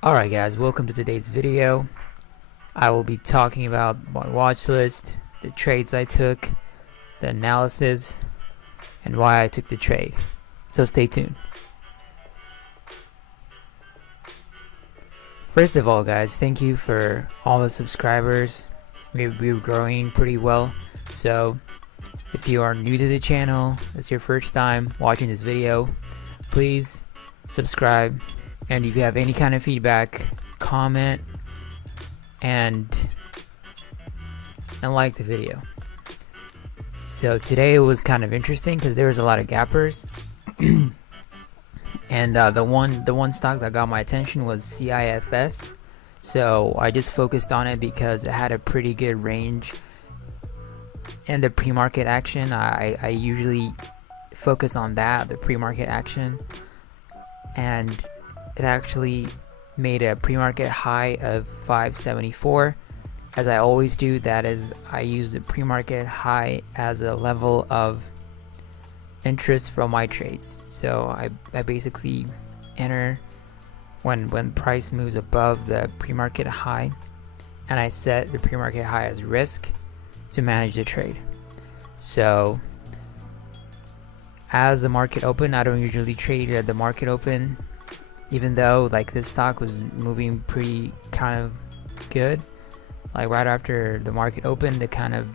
Alright guys, welcome to today's video. I will be talking about my watch list, the trades I took, the analysis, and why I took the trade. So stay tuned. First of all guys, thank you for all the subscribers. We're growing pretty well. So if you are new to the channel, it's your first time watching this video, please subscribe. And if you have any kind of feedback, comment and like the video. So today it was kind of interesting because there was a lot of gappers, and the one stock that got my attention was CIFS. So I just focused on it because it had a pretty good range in the pre-market action. I usually focus on that, the pre-market action, and it actually made a pre-market high of 574. As I always do, that is, I use the pre-market high as a level of interest from my trades. So I basically enter when price moves above the pre-market high, and I set the pre-market high as risk to manage the trade. So as the market open, I don't usually trade at the market open, even though like this stock was moving pretty kind of good. Like right after the market opened, it kind of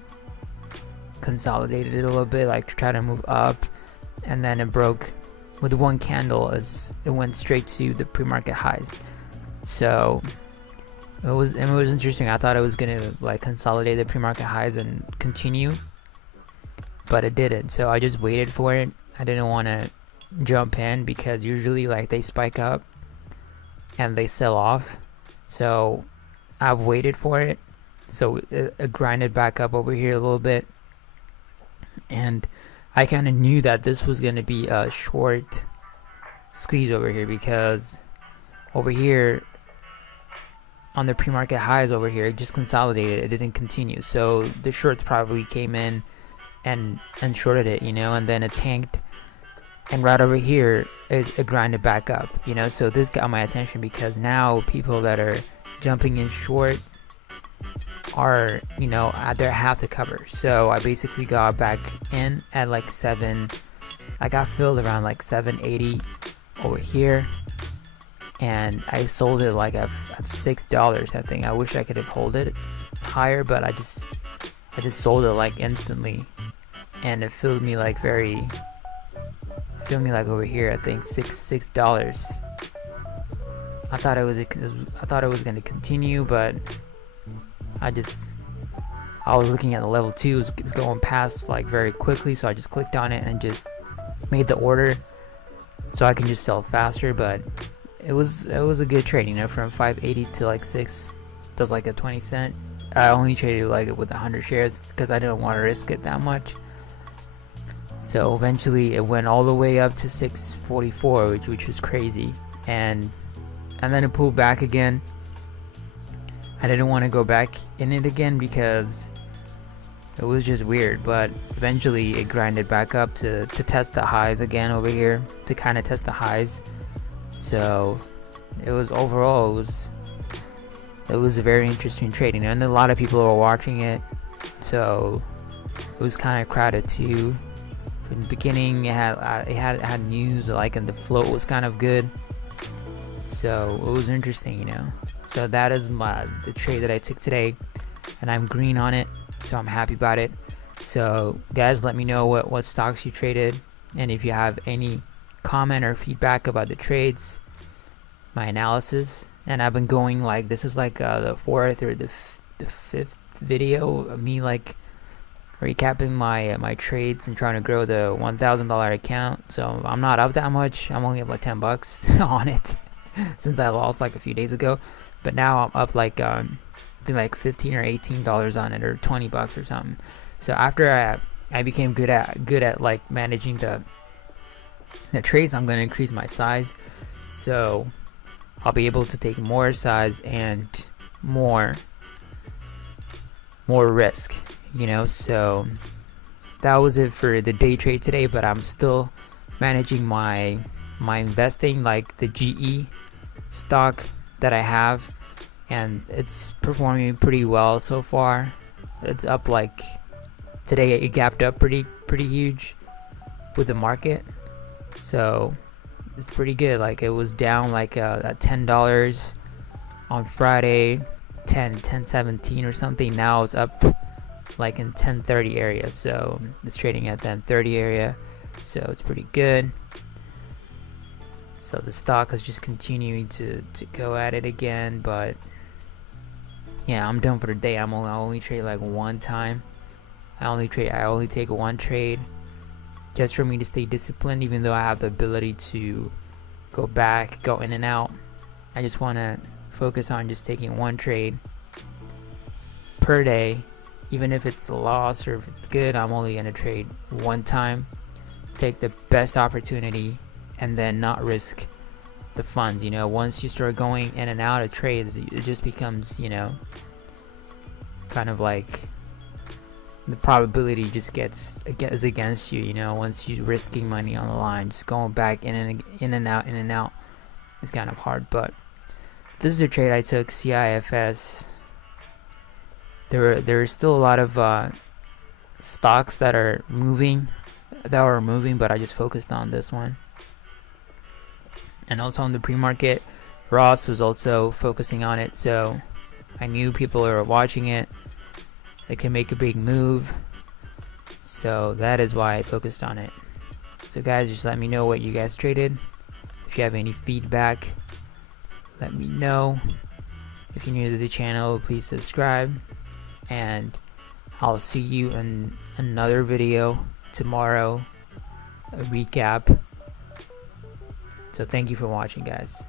consolidated it a little bit, like to try to move up, and then it broke with one candle as it went straight to the pre-market highs. So it was interesting. I thought it was gonna like consolidate the pre-market highs and continue, but it didn't. So I just waited for it. I didn't want to jump in because usually like they spike up and they sell off. So I've waited for it. So it grinded back up over here a little bit, and I kind of knew that this was going to be a short squeeze over here, because over here on the pre-market highs over here it just consolidated, it didn't continue. So the shorts probably came in and shorted it, you know, and then it tanked, and right over here it grinded back up, you know. So this got my attention because now people that are jumping in short are, you know, they have to cover. So I basically got back in at like 7. I got filled around like 780 over here, and I sold it like at $6. I think I wish I could have held it higher, but I just sold it like instantly, and it filled me like over here. I think $6. I thought it was going to continue, but I was looking at the level 2. It's going past like very quickly, so I just clicked on it and just made the order so I can just sell faster. But it was a good trade, you know, from 580 to like 6. Does like a 20 cent. I only traded like with 100 shares because I didn't want to risk it that much. So eventually it went all the way up to 644, which was crazy, and then it pulled back again. I didn't want to go back in it again because it was just weird, but eventually it grinded back up to test the highs again over here, to kind of test the highs. So it was overall it was a very interesting trading, and a lot of people were watching it, so it was kind of crowded too. In the beginning it had news, like, and the float was kind of good, so it was interesting, you know. So that is the trade that I took today, and I'm green on it, so I'm happy about it. So guys, let me know what stocks you traded, and if you have any comment or feedback about the trades, my analysis. And I've been going like, this is like the 4th or the 5th video of me like recapping my trades and trying to grow the $1,000 account. So I'm not up that much. I'm only up like $10 on it since I lost like a few days ago, but now I'm up like I think like $15 or $18 on it, or $20 or something. So after I became good at like managing the trades, I'm going to increase my size, so I'll be able to take more size and more risk, you know. So that was it for the day trade today, but I'm still managing my investing, like the GE stock that I have, and it's performing pretty well so far. It's up like today. It gapped up pretty huge with the market, so it's pretty good. Like it was down like at $10 on Friday, 10.17 or something. Now it's up like in 10.30 area, so it's trading at 10.30 area, so it's pretty good. So the stock is just continuing to go at it again, but yeah, I'm done for the day. I only trade like one time. I only take one trade, just for me to stay disciplined, even though I have the ability to go back, go in and out. I just want to focus on just taking one trade per day. Even if it's a loss or if it's good, I'm only going to trade one time, take the best opportunity, and then not risk the funds. You know, once you start going in and out of trades, it just becomes, you know, kind of like the probability just gets against you. You know, once you're risking money on the line, just going back in and out is kind of hard. But this is a trade I took, CIFS. There are still a lot of stocks that were moving, but I just focused on this one. And also on the pre-market, Ross was also focusing on it, so I knew people were watching it. They can make a big move, so that is why I focused on it. So guys, just let me know what you guys traded. If you have any feedback, let me know. If you're new to the channel, please subscribe, and I'll see you in another video tomorrow, a recap. So thank you for watching, guys.